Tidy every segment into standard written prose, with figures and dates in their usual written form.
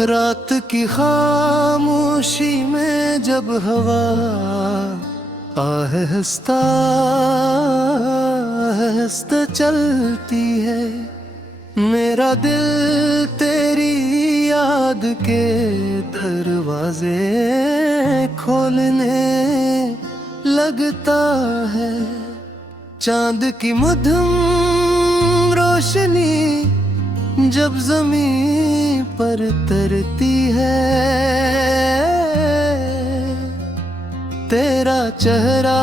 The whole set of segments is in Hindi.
रात की खामोशी में जब हवा आहिस्ता आहिस्ता चलती है, मेरा दिल तेरी याद के दरवाजे खोलने लगता है। चांद की मध्यम रोशनी जब ज़मीं पर तरती है, तेरा चेहरा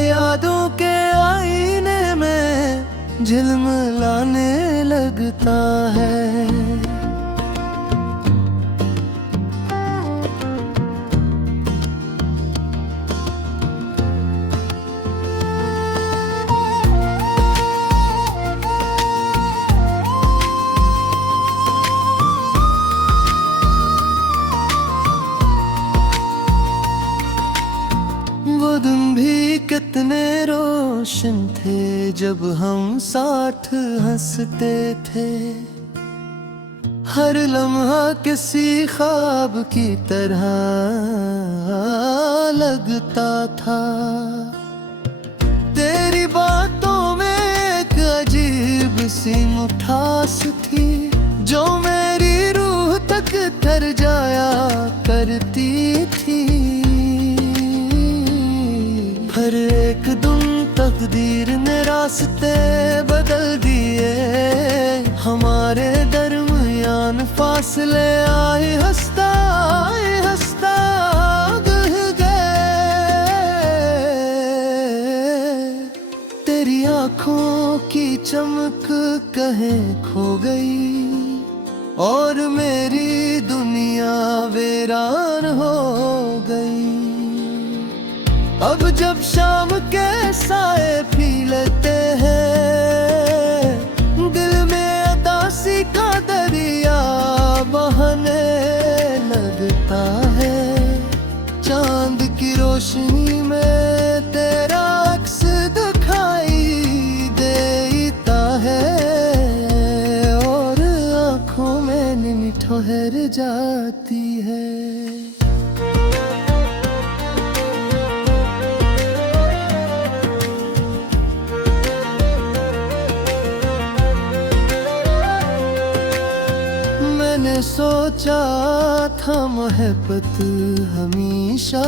यादों के आईने में झिलमिलाने लगता है। वो दिन भी कितने रोशन थे जब हम साथ हंसते थे, हर लम्हा किसी ख्वाब की तरह लगता था। तेरी बातों में एक अजीब सी मिठास थी जो मेरी रूह तक ठहर जाया करती थी। हर एक दिन तकदीर ने रास्ते बदल दिए, हमारे दरमियान फासले आए हंसता गुह गए। तेरी आँखों की चमक कहीं खो गई और मेरी दुनिया वीरान हो गई। अब जब शाम के साए पी लेते हैं, दिल में उदासी का दरिया बहने लगता है। चांद की रोशनी में तेरा अक्स दिखाई देता है और आँखों में नींद ठहर जाती है। मैंने सोचा था मोहब्बत हमेशा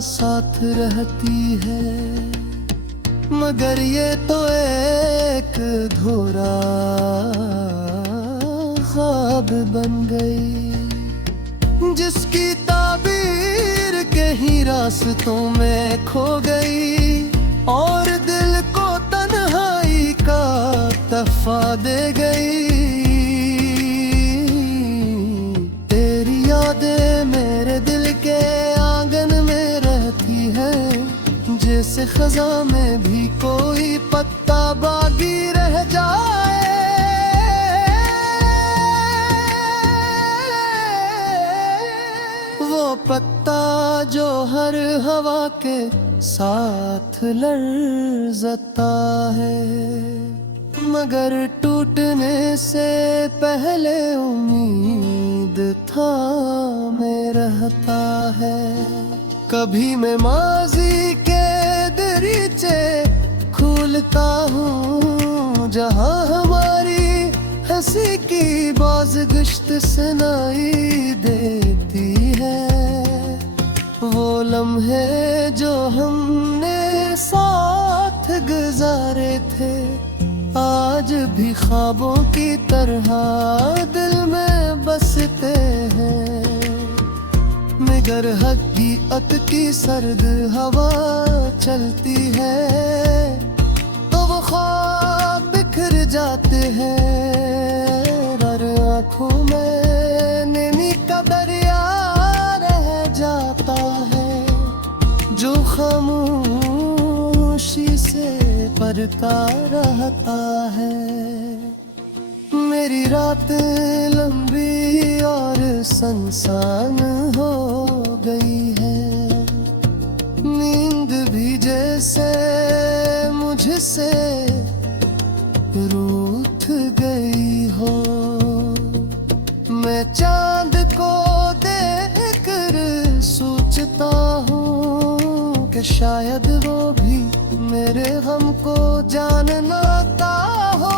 साथ रहती है, मगर ये तो एक अधूरा ख्वाब बन गई, जिसकी ताबीर कहीं रास्तों में खो गई और दिल को तन्हाई का तहफा दे गई। मेरे दिल के आंगन में रहती है, जैसे खज़ां में भी कोई पत्ता बागी रह जाए। वो पत्ता जो हर हवा के साथ लर्ज़ता है, मगर टूटने से पहले उम्मीद थामे रहता है। कभी मैं माज़ी के दरीचे खोलता हूँ जहाँ हमारी हंसी की बाज़गश्त सुनाई देती है। वो लम्हे जो हमने साथ गुजारे थे आज भी ख्वाबों की तरह दिल में बसते हैं, मगर हकीकत की सर्द हवा चलती है तो वो ख्वाब बिखर जाते हैं। हर आँखों में नमी का दरिया रह जाता है जो खामोशी से पढ़ता रहता है। मेरी रात लंबी और सुनसान हो गई है, नींद भी जैसे मुझसे रूठ गई हो। मैं चांद सोचता हूँ कि शायद वो भी मेरे गम को जानता हो।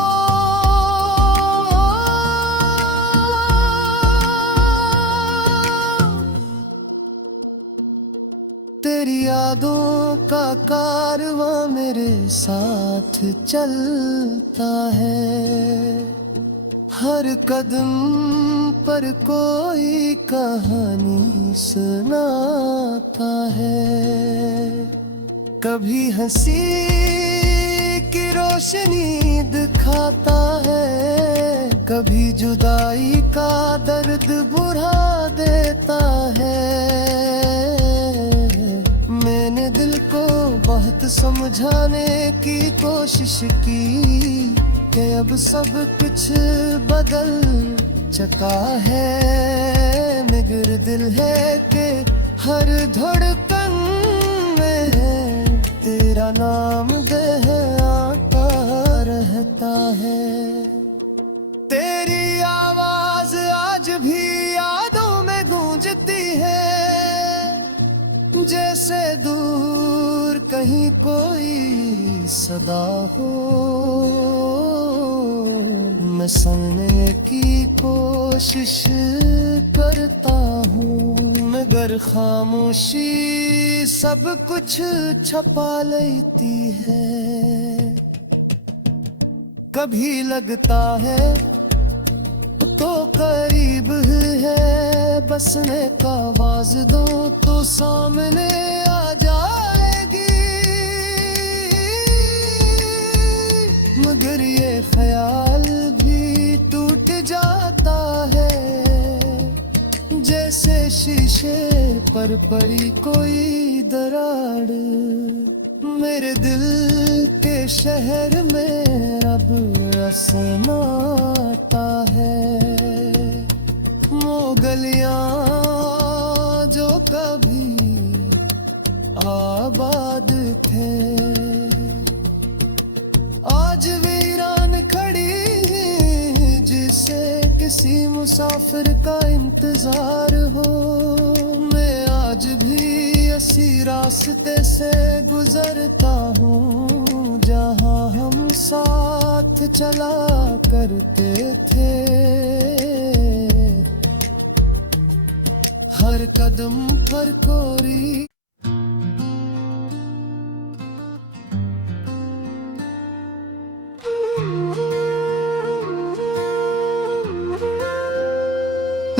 तेरी यादों का कारवां मेरे साथ चलता है, हर कदम पर कोई कहानी सुनाता है। कभी हंसी की रोशनी दिखाता है, कभी जुदाई का दर्द बुझा देता है। मैंने दिल को बहुत समझाने की कोशिश की कि अब सब कुछ बदल चुका है, मगर दिल है कि हर धड़कन में तेरा नाम आता रहता है। तेरी आवाज आज भी यादों में गूंजती है, जैसे दूर कहीं कोई सदा हो। मैं सुनने की कोशिश करता हूँ, मगर खामोशी सब कुछ छुपा लेती है। कभी लगता है तो करीब है, बसने का आवाज दो तो सामने आ जाएगी। मगर ये ख्याल भी टूट जाता है, जैसे शीशे पर पड़ी कोई दरार। मेरे दिल के शहर में अब सन्नाटा है। वो गलियां जो कभी आबाद थे, आज वीरान खड़ी हैं, जिसे किसी मुसाफिर का इंतजार हो। मैं आज भी इसी रास्ते से गुजरता हूँ, जहाँ हम साथ चला करते थे। हर कदम पर कोरी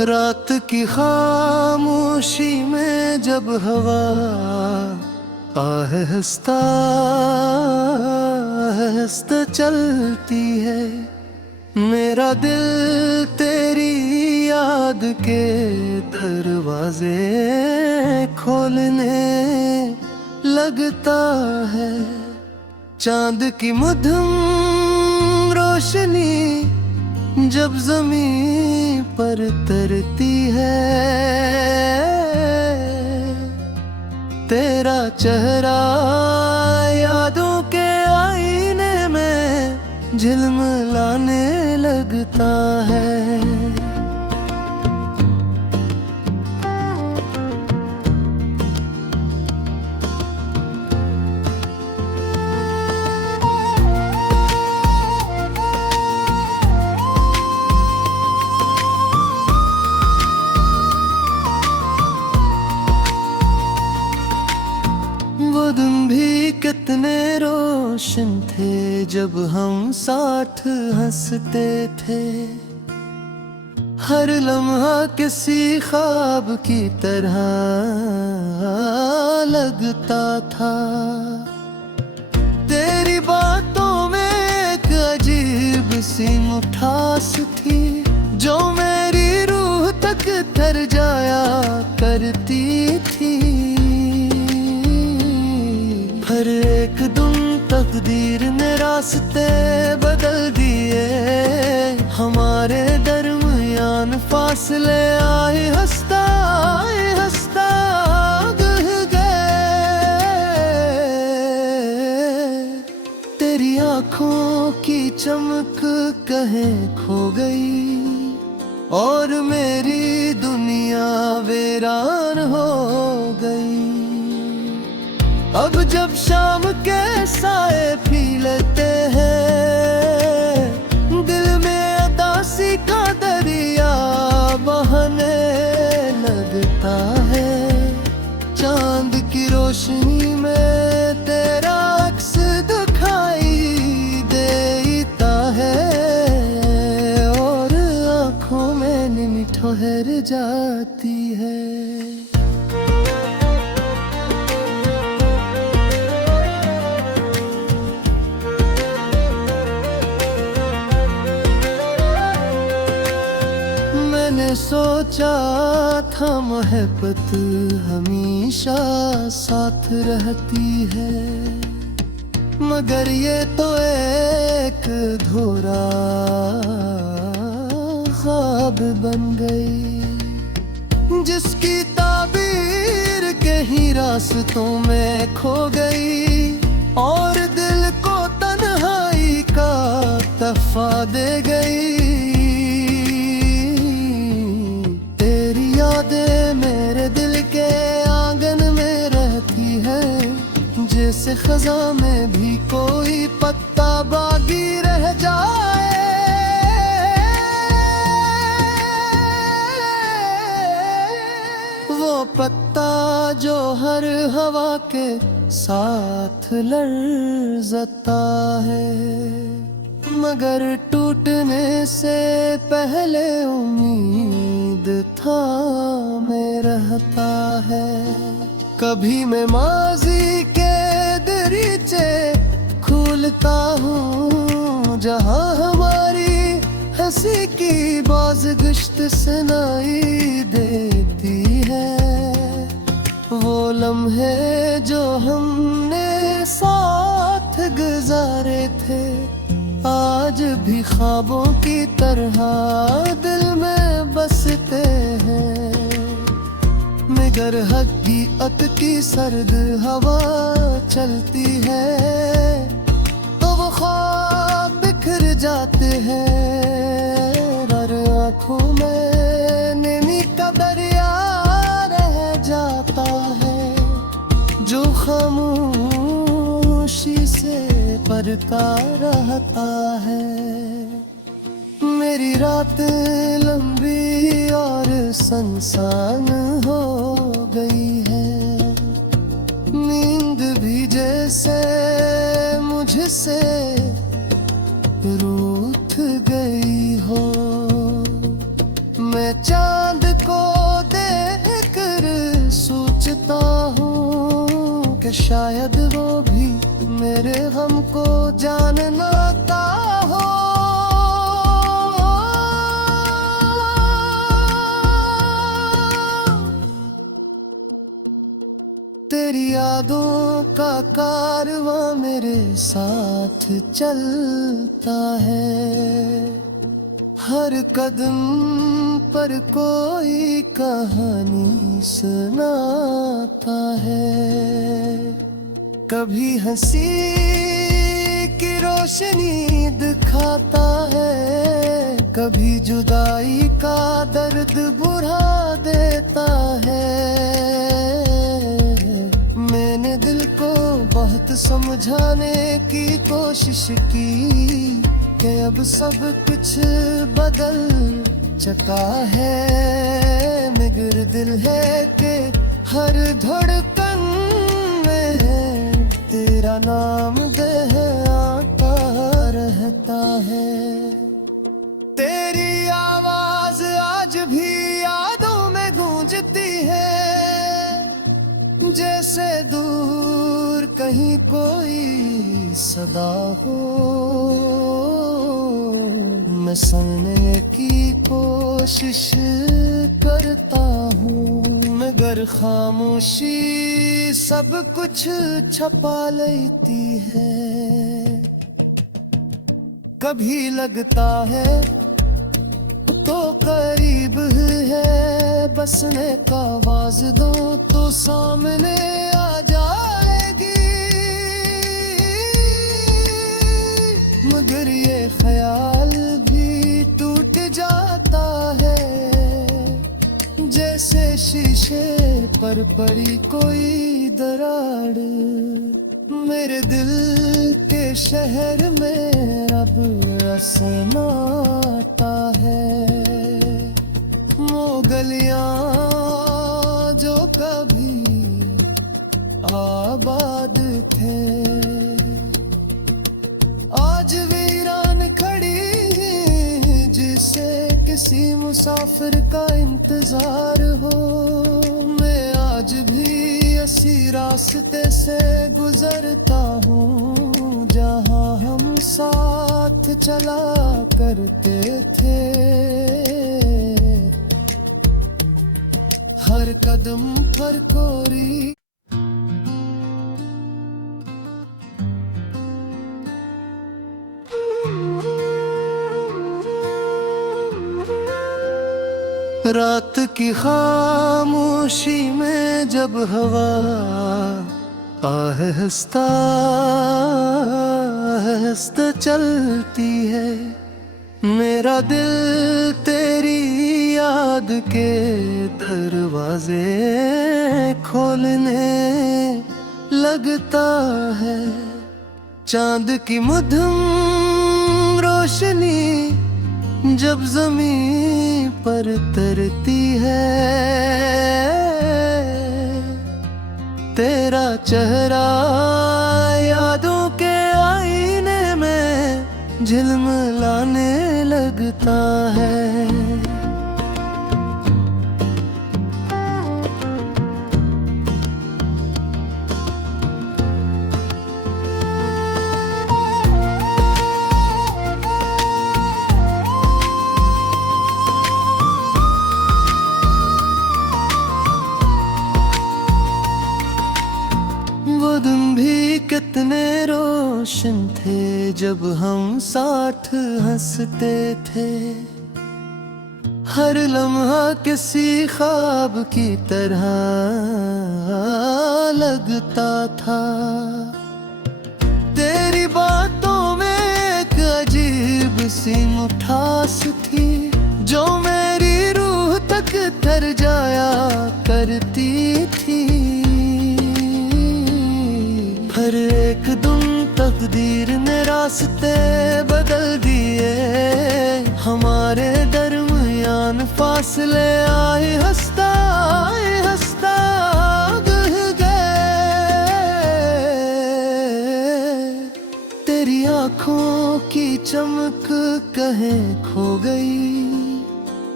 रात की खामोशी में जब हवा आहिस्ता आहिस्ता चलती है, मेरा दिल तेरी याद के दरवाजे खोलने लगता है। चांद की मध्यम रोशनी जब ज़मीन पर तरती है, तेरा चेहरा यादों के आईने में झिलमिलाने लगता है। वो दिन भी कितने रोशन थे जब हम साथ हंसते थे, हर लम्हा किसी ख्वाब की तरह लगता था। तेरी बातों में एक अजीब सी मिठास थी, जो मेरी रूह तक तर जाया करती थी। हर एक दिन तकदीर ने रास्ते बदल दिए, हमारे दरमियान फासले आए हंसता गह गए। तेरी आँखों की चमक कहीं खो गई और मेरी दुनिया वीरान हो गई। अब जब शाम के साए पी लेते हैं, दिल में उदासी का दरिया बहने लगता है। चांद की रोशनी में तेरा अक्स दिखाई देता है, और आंखों में नींद ठहर जाती है। मैंने सोचा था मोहब्बत हमेशा साथ रहती है, मगर ये तो एक धोरा ख्वाब बन गई, जिसकी ताबीर के ही रास्तों में खो गई, और दिल को तन्हाई का तहफा दे गई। मेरे दिल के आंगन में रहती है, जैसे खज़ां में भी कोई पत्ता बागी रह जाए। वो पत्ता जो हर हवा के साथ लर्ज़ता है, मगर टूटने से पहले उम्मीद थामे रहता है। कभी मैं माज़ी के दरीचे खोलता हूँ, जहाँ हमारी हंसी की बाज़गश्त सुनाई देती है। वो लम्हे जो हमने साथ गुजारे थे, आज भी ख्वाबों की तरह दिल में बसते हैं, मगर हकीकत की सर्द हवा चलती है, तो वो ख्वाब बिखर जाते हैं। और आँखों में नींद का दरिया रह जाता है, जो खामोशी से पढ़ता रहता है। मेरी रात लंबी और सुनसान हो गई है, नींद भी जैसे मुझसे रूठ गई हो। मैं चांद को देखकर सोचता हूँ कि शायद वो भी मेरे गम को जानता हो। तेरी यादों का कारवां मेरे साथ चलता है, हर कदम पर कोई कहानी सुनाता है। कभी हंसी की रोशनी दिखाता है, कभी जुदाई का दर्द बुढ़ा देता है। मैंने दिल को बहुत समझाने की कोशिश की कि अब सब कुछ बदल चुका है, मगर दिल है कि हर धड़कन में तेरा नाम आता रहता है। तेरी आवाज आज भी यादों में गूंजती है, जैसे दूर कहीं कोई सदा हो। मैं सुनने की कोशिश करता हूँ, मगर खामोशी सब कुछ छपा लेती है। कभी लगता है तो करीब है, बसने का आवाज दो तो सामने आ जाएगी, मगर ये ख्याल भी टूट जाता है, जैसे शीशे पर पड़ी कोई दरार। दिल के शहर में अब सन्नाटा है। वो गलियां जो कभी आबाद थे आज वीरान खड़ी हैं, जिसे किसी मुसाफिर का इंतजार हो। मैं आज भी इसी रास्ते से गुजरता हूँ जहाँ हम साथ चला करते थे। हर कदम पर कोरी रात की खामोशी में जब हवा आहिस्ता आहिस्ता चलती है, मेरा दिल तेरी याद के दरवाजे खोलने लगता है। चांद की मध्यम रोशनी जब जमीन पर तरती है, तेरा चेहरा यादों के आईने में झिलमिलाने लगता है। वो दिन भी कितने रोशन थे जब हम साथ हंसते थे। हर लम्हा किसी ख्वाब की तरह लगता था। तेरी बातों में एक अजीब सी मिठास थी जो मेरी रूह तक तर जाया करती थी। हर एक दिन तकदीर ने रास्ते बदल दिए, हमारे दरमियान फासले आए हंसता बह गए। तेरी आँखों की चमक कहीं खो गई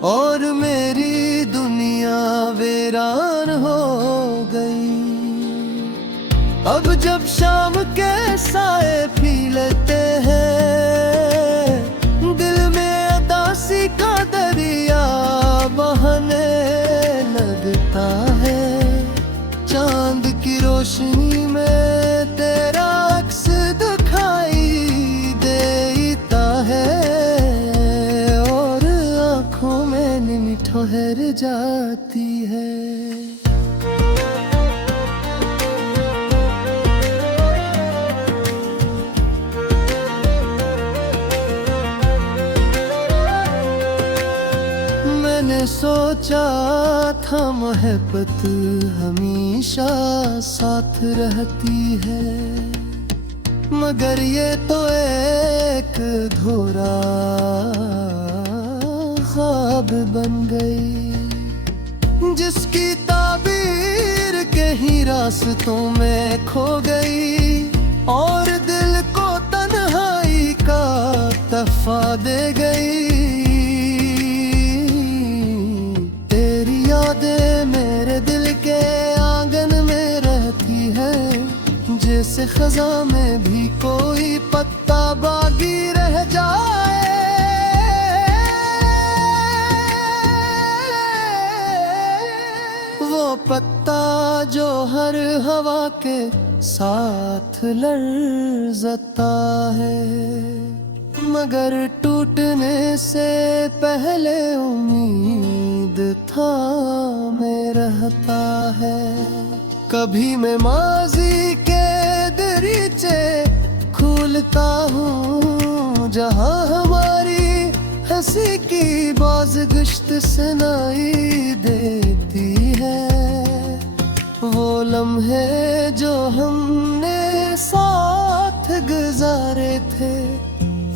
और मेरी दुनिया वीरान हो गई। अब जब शाम के साए पी लेते हैं, दिल में उदासी का दरिया बहने लगता है। चांद की रोशनी में तेरा अक्स दिखाई देता है और आँखों में नींद ठहर जाती है। मैंने सोचा था मोहब्बत हमेशा साथ रहती है, मगर ये तो एक धोरा ख्वाब बन गई जिसकी ताबीर कहीं रास्तों में खो गई और दिल को तन्हाई का तहफा दे गई। मेरे दिल के आंगन में रहती है, जैसे खज़ां में भी कोई पत्ता बागी रह जाए। वो पत्ता जो हर हवा के साथ लर्ज़ता है, मगर टूटने से पहले उम्मीद थामे रहता है। कभी मैं माजी के दरीचे खोलता हूँ जहाँ हमारी हंसी की बाज़गश्त सुनाई देती है। वो लम्हे जो हमने साथ गुजारे थे,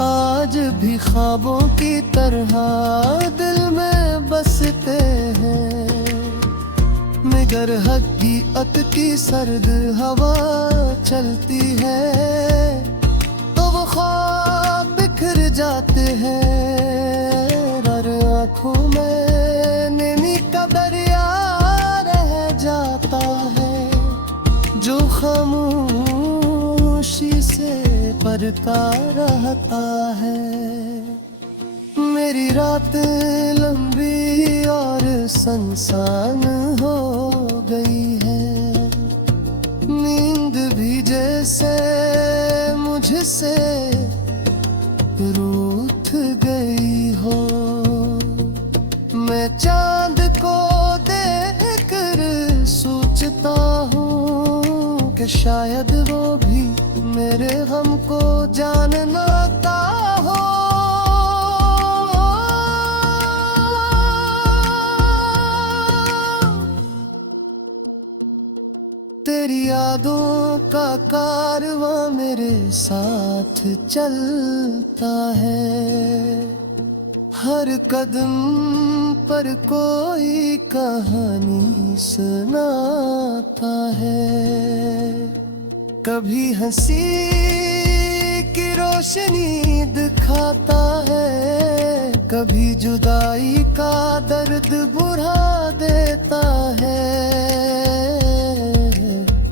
आज भी ख्वाबों की तरह दिल में बसते हैं। मगर हकीकत की सर्द हवा चलती है, तो वो ख्वाब बिखर जाते हैं। हर आँखों में नैनी का दरिया रह जाता है, जो खामोशी से पढ़ता रहता है। मेरी रात लंबी और सुनसान हो गई है, नींद भी जैसे मुझसे रूठ गई हो। मैं चांद को देखकर सोचता हूँ कि शायद वो भी मेरे गम को जानता हो। तेरी यादों का कारवां मेरे साथ चलता है, हर कदम पर कोई कहानी सुनाता है। कभी हंसी की रोशनी दिखाता है, कभी जुदाई का दर्द बुढ़ा देता है।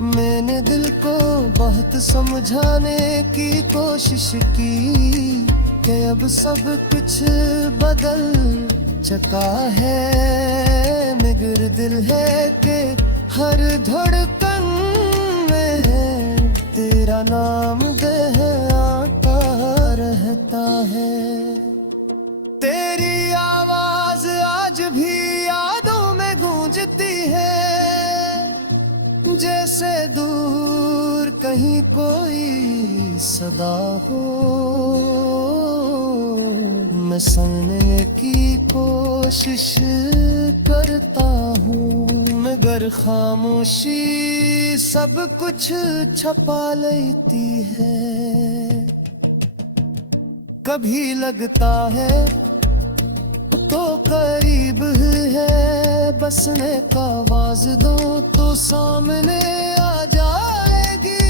मैंने दिल को बहुत समझाने की कोशिश की कि अब सब कुछ बदल चुका है, मगर दिल है कि हर धड़कन में तेरा नाम आता रहता है। तेरी आवाज आज भी यादों में गूंजती है, जैसे दूर कहीं कोई सदा हो। मैं सुनने की कोशिश करता हूँ, मगर खामोशी सब कुछ छपा लेती है। कभी लगता है तो करीब है, बसने का आवाज दो तो सामने आ जाएगी।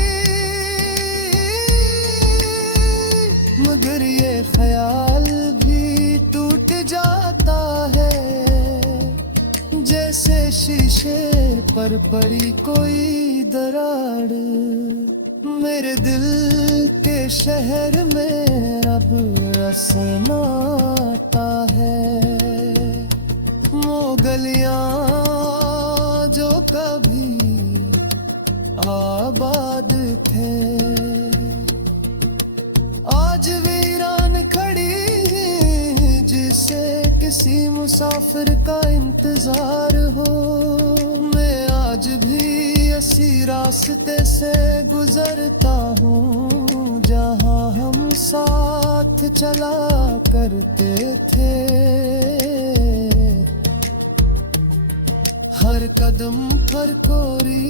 मगर ये ख्याल भी टूट जाता है, जैसे शीशे पर पड़ी कोई दरार। मेरे दिल के शहर में अब सन्नाटा है, वो गलियां जो कभी आबाद थे, आज वीरान खड़ी हैं, जिसे किसी मुसाफिर का इंतजार हो। मैं आज भी इसी रास्ते से गुजरता हूँ, जहाँ हम साथ चला करते थे। हर कदम पर कोरी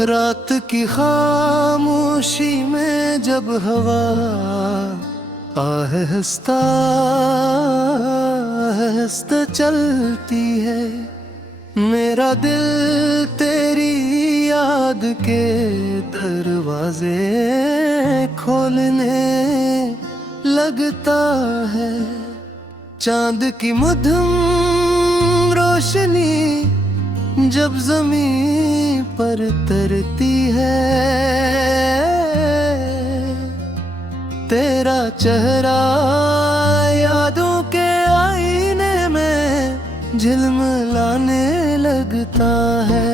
रात की खामोशी में जब हवा आहिस्ता आहिस्ता चलती है, मेरा दिल तेरी याद के दरवाजे खोलने लगता है। चांद की मध्यम रोशनी जब ज़मीं पर तरती है, तेरा चेहरा यादों के आईने में झिलमिलाने लगता है।